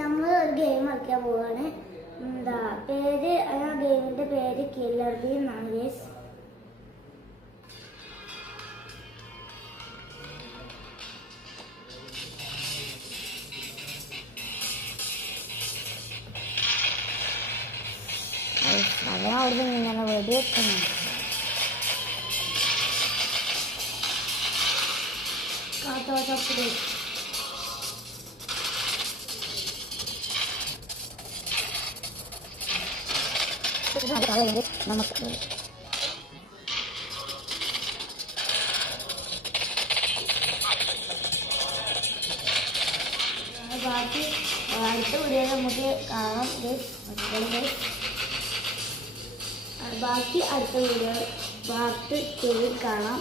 നമ്മൾ ഒരു ഗെയിം കളിക്കാൻ പോവാണ്. എന്താ പേര്? ആ ഗെയിമിന്റെ പേര് കില്ലർ ബീ എന്നാണ് ഗൈസ്. അവനവിടുന്ന് ഇങ്ങനെ വെടിവെക്കുന്നു. നമുക്ക് ബാക്കി അടുത്ത വീഡിയോ നമുക്ക് കാണാം. ബാക്കി അടുത്ത വീഡിയോ പാർട്ട് 2 കാണാം.